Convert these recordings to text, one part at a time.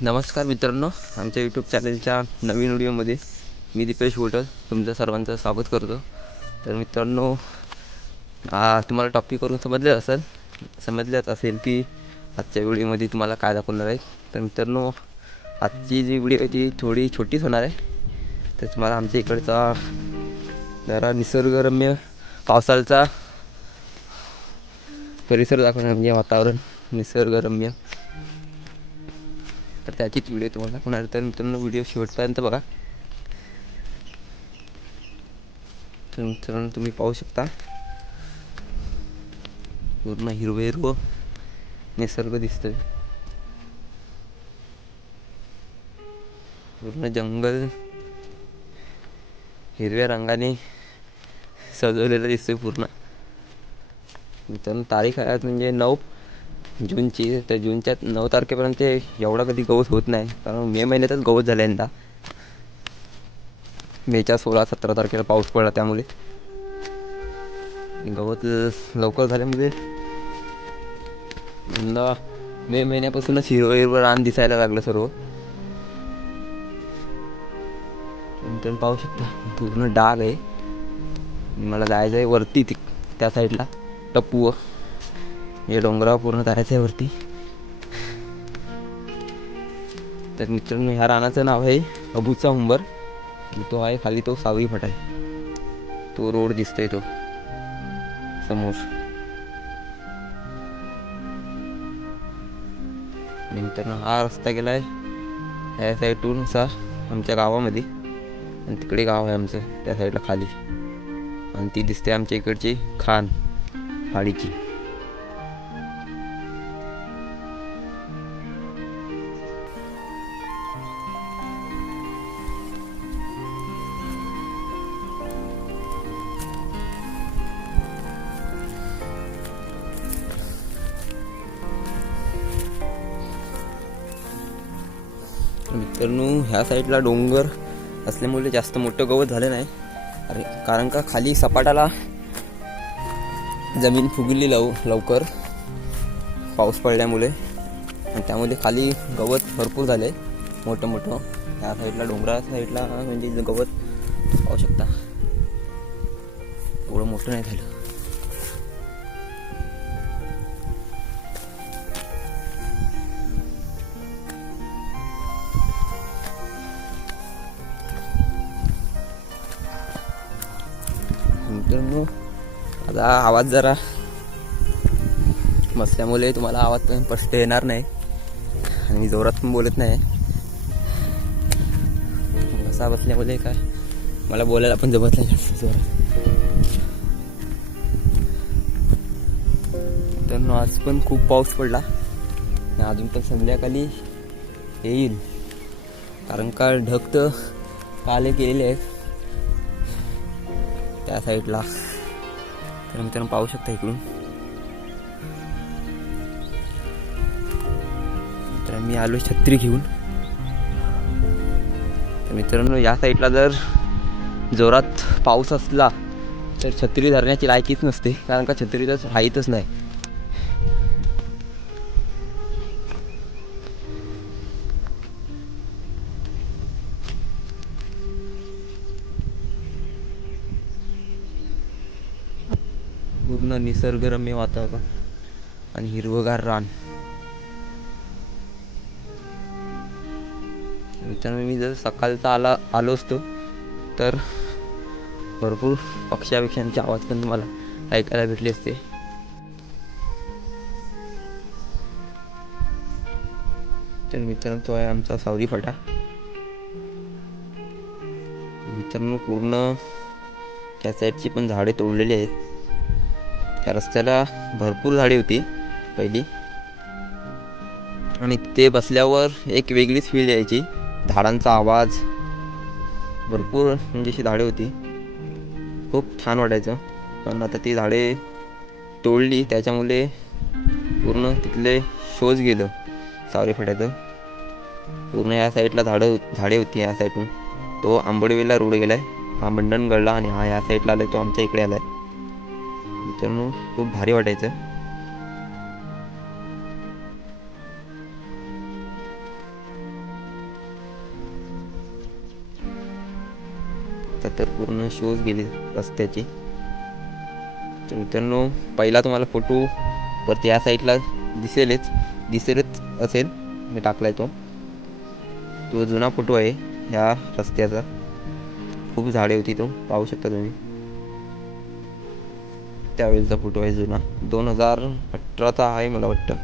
नमस्कार मित्रांनो आमच्या यूट्यूब चॅनलच्या नवीन व्हिडिओमध्ये मी दीपेश होटल तुमचं सर्वांचं स्वागत करतो. तर मित्रांनो तुम्हाला टॉपिक करून समजलं असेल समजलंच असेल की आजच्या व्हिडिओमध्ये तुम्हाला काय दाखवणार आहे. तर मित्रांनो आजची जी व्हिडिओ आहे ती थोडी छोटीच होणार आहे. तर तुम्हाला आमच्या इकडचा जरा निसर्गरम्य पावसाळचा परिसर दाखवणार म्हणजे वातावरण निसर्गरम्य. तर त्याचीच व्हिडिओ तुम्हाला दाखवणार. तर मित्रांनो व्हिडिओ शेवटपर्यंत बघा. तर मित्रांनो तुम्ही पाहू शकता. पूर्ण हिरवं हिरवं निसर्ग दिसतोय. पूर्ण जंगल हिरव्या रंगाने सजवलेलं दिसतोय पूर्ण. मित्रांनो तारीख आहे म्हणजे नऊ जूनची तर जूनच्या नऊ तारखेपर्यंत एवढा कधी गवत होत नाही. कारण मे महिन्यातच गवत झालं यंदा. मेच्या सोळा सतरा तारखेला पाऊस पडला त्यामुळे. गवत लवकर झाल्यामुळे यंदा मे महिन्यापासूनच हिरवं हिरवं रान दिसायला लागलं सर्व. नंतर पाहू शकता पूर्ण डाग आहे. मला जायचं आहे वरती ती त्या साईडला. टप्पू हे डोंगरावर पूर्ण जायचं आहे वरती. तर मित्रांनो ह्या रानाचं नाव आहे अबूचा उंबर. तो आहे खाली तो सावळी फट आहे. तो रोड दिसतोय तो. समोर. मित्रांनो हा रस्ता गेलाय ह्या साईडून असा आमच्या गावामध्ये. आणि तिकडे गाव आहे आमचं त्या साईडला खाली. आणि ती दिसते आमच्या इकडची खान खाडीची. ह्या साईडला डोंगर असल्यामुळे जास्त मोठं गवत झालं नाही. अरे कारण का खाली सपाटाला जमीन फुगली लव लवकर. पाऊस पडल्यामुळे. आणि त्यामध्ये खाली गवत भरपूर झाले. मोठं मोठं. ह्या साईडला डोंगरा साईडला म्हणजे गवत पाहू शकता एवढं मोठं नाही झालं. माझा आवाज जरा बसल्यामुळे तुम्हाला आवाज पण स्पष्ट येणार नाही. आणि मी जोरात पण बोलत नाही. असा बसल्यामुळे काय? मला बोलायला पण जमत नाही. जोरात तर आज पण खूप पाऊस पडला. आणि अजून पण संध्याकाळी येईल. कारण का ढग तर काले केलेले आहेत. त्या साईडला तर मित्रांनो पाहू शकता इकडून. तर मी आलो छत्री घेऊन. तर मित्रांनो या साईडला जर जोरात पाऊस असला तर छत्री धरण्याची लायकीच नसते कारण का छत्री तर राहीतच नाही. पूर्ण निसर्गरम्य वातावरण आणि हिरवगार रान. त्यामुळे मी जर सकाळचा आला आलो असतो तर भरपूर पक्षापेक्षांचे आवाज पण तुम्हाला ऐकायला भेटले असते. तर मित्रांनो तो आहे आमचा सावरी फाटा. मित्रांनो पूर्ण त्या साईडची पण झाडे तोडलेली आहेत. रस्त्याला भरपूर झाडे होती पहिली. आणि ते बसल्यावर एक वेगळीच फील यायची. झाडांचा आवाज. भरपूर म्हणजे अशी झाडे होती. खूप छान वाटायचं. पण आता ती झाडे तोडली. त्याच्यामुळे पूर्ण तिथले शोज गेलं. सावरे फटायचं पूर्ण या साईडला झाडं झाडे होती या साईडून. तो आंबडवेला रोड गेलाय. हा मंडणगडला आणि हा या साईडला आलाय. तो आमच्या इकडे आलाय. त्यामुळं खूप भारी वाटायचं. तर पूर्ण शोज गेले रस्त्याचे. तर मित्रांनो पहिला तुम्हाला फोटो परत या साईडला दिसेलच. दिसेलच असेल. मी टाकलाय तो. तो जुना फोटो आहे ह्या रस्त्याचा. खूप झाडे होती तो. पाहू शकता तुम्ही. त्यावेळेचा फोटो आहे जुना. दोन हजार अठराचा आहे मला वाटतं.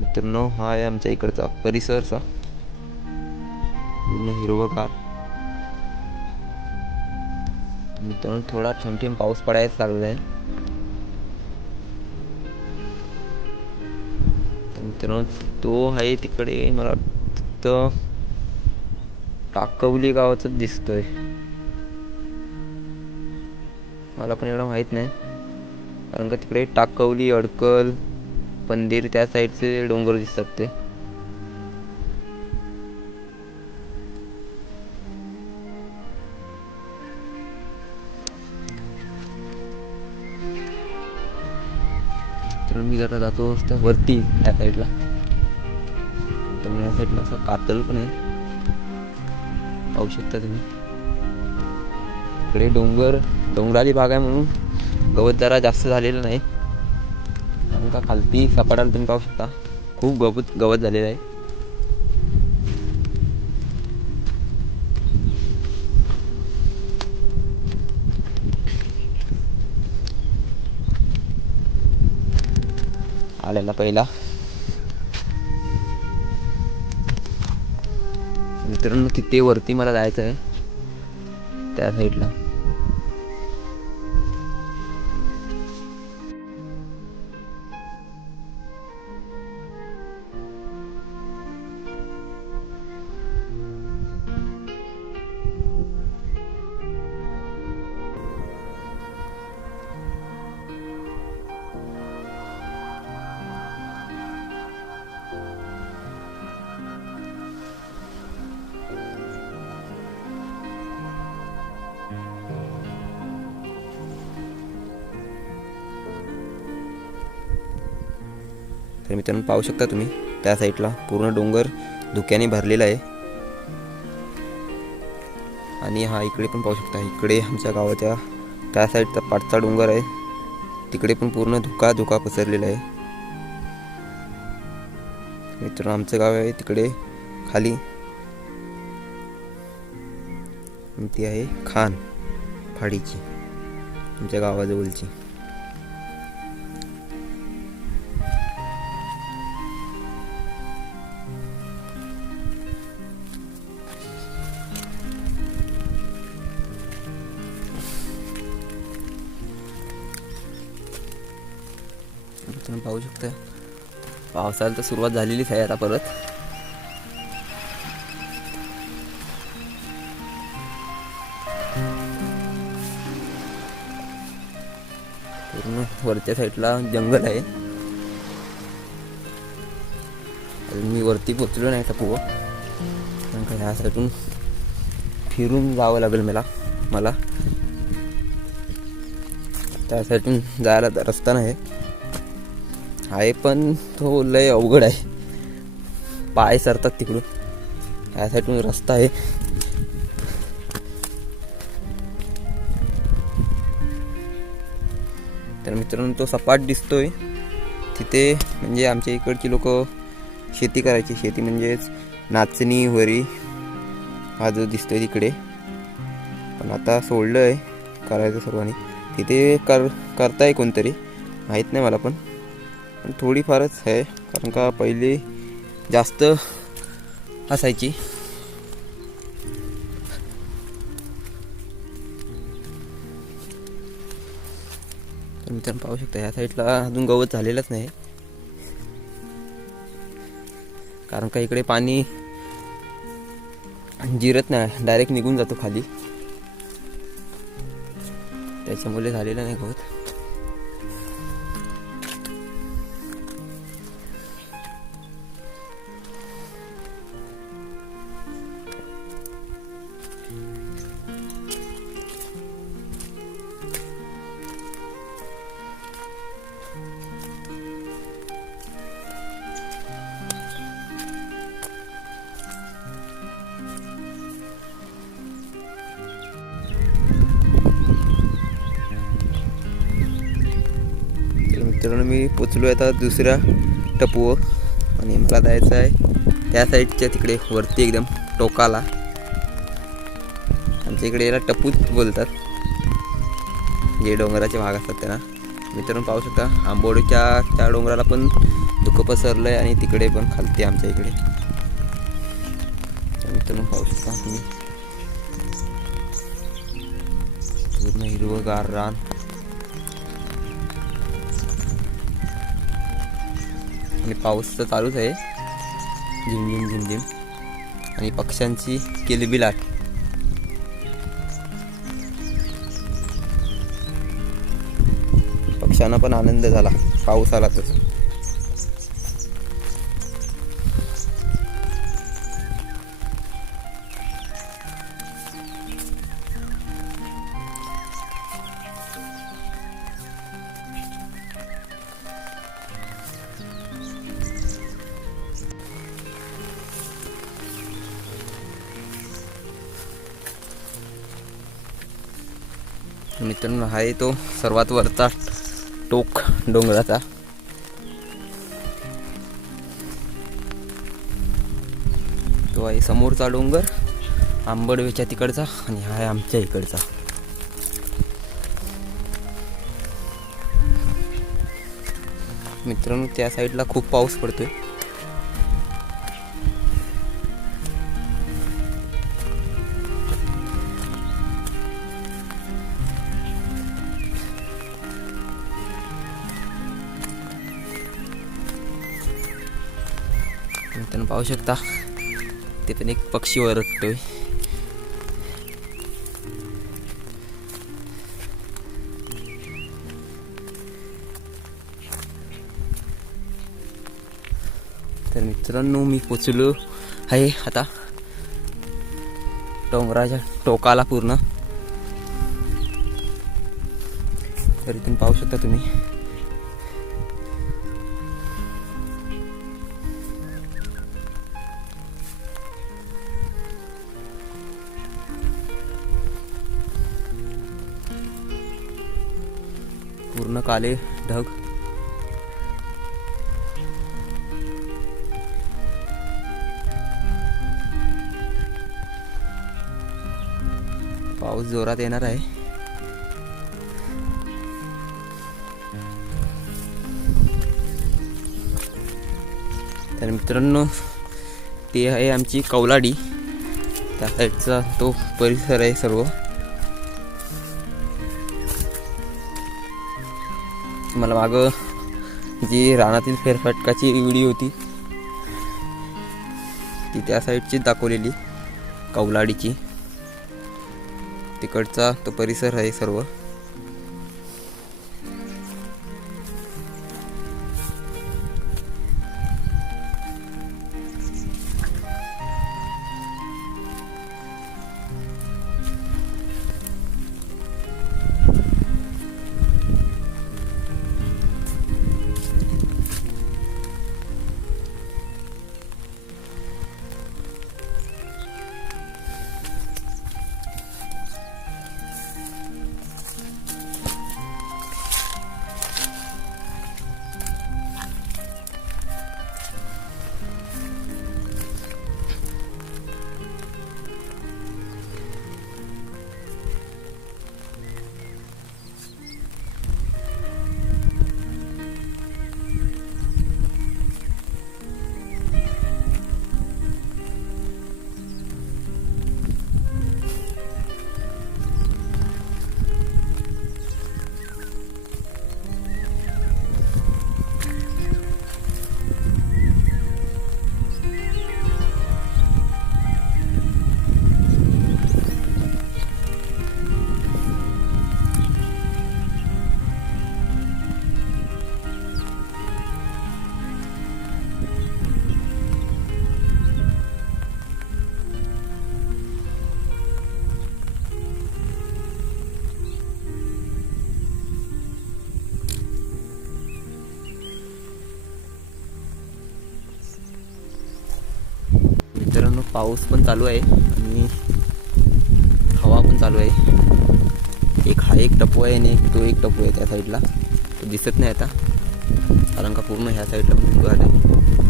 मित्रांनो हा आहे आमच्या इकडचा परिसरचा. पूर्ण हिरवगार. मित्रांनो थोडा थेंब पाऊस पडायला लागला आहे. मित्रांनो तो आहे तिकडे मला वाटतं टाकवली गावाचं दिसतोय. मला पण एवढं माहीत नाही. कारण का तिकडे टाकवली अडकल पंदिर त्या साईडचे डोंगर दिसतात ते. तर मी जरा जातो त्या वरती त्या साईडला. तर या साईडला असं कातल पण आहे. पाहू शकता तुम्ही. इकडे डोंगर डोंगराळी भाग आहे म्हणून गवत जरा जास्त झालेलं नाही. आमका खालती सपाटाला तुम्ही पाहू शकता खूप गवत गवत झालेलं आहे. आलेला पहिला. मित्रांनो तिथे वरती मला जायचं आहे त्या साईडला तर मित्रांनो पाहू शकता तुम्ही त्या साईडला पूर्ण डोंगर धुक्याने भरलेला आहे. आणि हा इकडे पण पाहू शकता इकडे आमच्या गावाच्या त्या साईडचा पाठचा डोंगर आहे. तिकडे पण पूर्ण धुका धुका पसरलेला आहे. मित्रांनो आमचं गाव आहे तिकडे खाली. ती आहे खान फाडीची आमच्या गावाजवळची. लागतं पावसाला तर सुरुवात झालेलीच आहे आता परत. पूर्ण वरच्या साईडला जंगल आहे. अजून मी वरती पोचलो नाही टपू कारण का ह्या साईडून फिरून जावं लागेल मला मला. त्या साईडून जायला तर रस्ता नाही. आहे पण तो लय अवघड आहे. पाय सरतात तिकडून. ह्या साईडून रस्ता आहे. तर मित्रांनो तो सपाट दिसतोय. तिथे म्हणजे आमच्या इकडची लोक शेती करायची. शेती म्हणजेच नाचणी वरी हा जो दिसतोय तिकडे. पण आता सोडलं आहे करायचं सर्वांनी. तिथे कर करताय कोणतरी? माहीत नाही मला पण पण. थोडीफारच आहे कारण का पहिले जास्त असायची तर मित्रांनो पाहू शकता ह्या साईडला अजून गवत झालेलंच नाही. कारण का इकडे पाणी जिरत नाही डायरेक्ट निघून जातो खाली. त्याच्यामुळे झालेलं नाही गवत. मित्रांनो मी पोचलो आहे आता दुसऱ्या टपूवर आणि मला जायचं आहे त्या साईडच्या तिकडे वरती एकदम टोकाला. आमच्या इकडे याला टपूच बोलतात. जे डोंगराचे भाग असतात त्यांना मित्रांनो पाहू शकता आंबोडीच्या त्या डोंगराला पण धुकं पसरलं आहे आणि तिकडे पण खालते आमच्या इकडे. मित्रांनो पाहू शकता तुम्ही. पूर्ण हिरवंगार रान. आणि पाऊस तर चालूच आहे. झिमझिम झिम आणि पक्ष्यांची किलबिलाट पक्ष्यांना पण आनंद झाला. पाऊस आला तर. मित्रांनो हा आहे तो सर्वात वरचा टोक डोंगराचा. तो आहे समोरचा डोंगर आंबडवेच्या तिकडचा आणि हा आहे आमच्या इकडचा. मित्रांनो त्या साईडला खूप पाऊस पडतोय. पाहू शकता ते पण एक पक्षी ओरडतोय. तर मित्रांनो मी पोचलो आहे आता डोंगराच्या टोकाला पूर्ण. तर इथून पाहू शकता तुम्ही. काले ढग। पाऊस जोरात येणार आहे। तर मित्रांनो ते आहे आमची कौलाडी। त्या साईडचा तो परिसर आहे सर्व। मला मागं जी रानातील फेरफटकाची व्हिडिओ होती ती त्या साईडचीच दाखवलेली कौलाडीची. तिकडचा तो परिसर आहे सर्व. मित्रांनो पाऊस पण चालू आहे आणि हवा पण चालू आहे. एक हा एक टप्पू आहे आणि तो एक टपू आहे त्या साईडला तो दिसत नाही आता कारण का पूर्ण ह्या साईडला पण धुकं आहे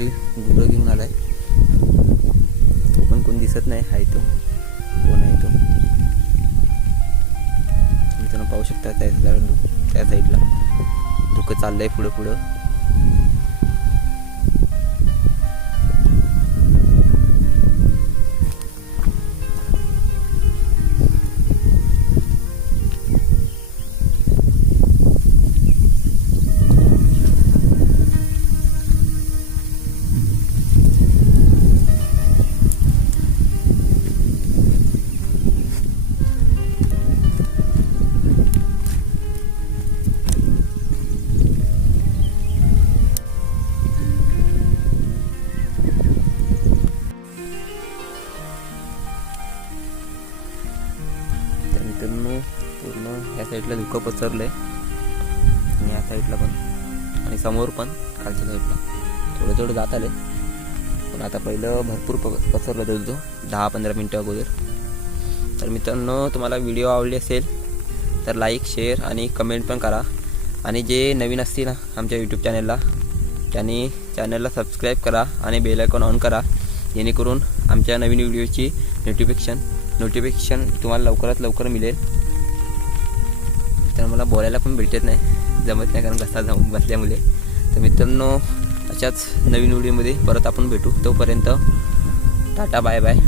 काहीतरी गुरं घेऊन आलाय. पण कोण दिसत नाही. हाय तो. कोण आहे तो? मित्रांनो पाहू शकता त्या साईडला त्या साईडला. धुकं चाललंय पुढं पुढं धुकं पसरलं. आहे आणि या साईडला पण. आणि समोर पण खालच्या साईडला थोडं थोडं जात आले. पण आता पहिलं भरपूर प पसरलं होतं दहा पंधरा मिनटं अगोदर. तर मित्रांनो तुम्हाला व्हिडिओ आवडली असेल तर लाईक शेअर आणि कमेंट पण करा. आणि जे नवीन असतील ना आमच्या यूट्यूब चॅनलला त्यांनी चॅनलला सबस्क्राईब करा आणि बेल आयकॉन ऑन करा. जेणेकरून आमच्या नवीन व्हिडिओची नोटिफिकेशन नोटिफिकेशन तुम्हाला लवकरात लवकर मिळेल. मला बोलायला पण भेटत नाही. जमत नाही कारण घसा जाऊन बसल्यामुळे. तर मित्रांनो अशाच नवीन व्हिडिओमध्ये परत आपण भेटू. तोपर्यंत टाटा बाय बाय.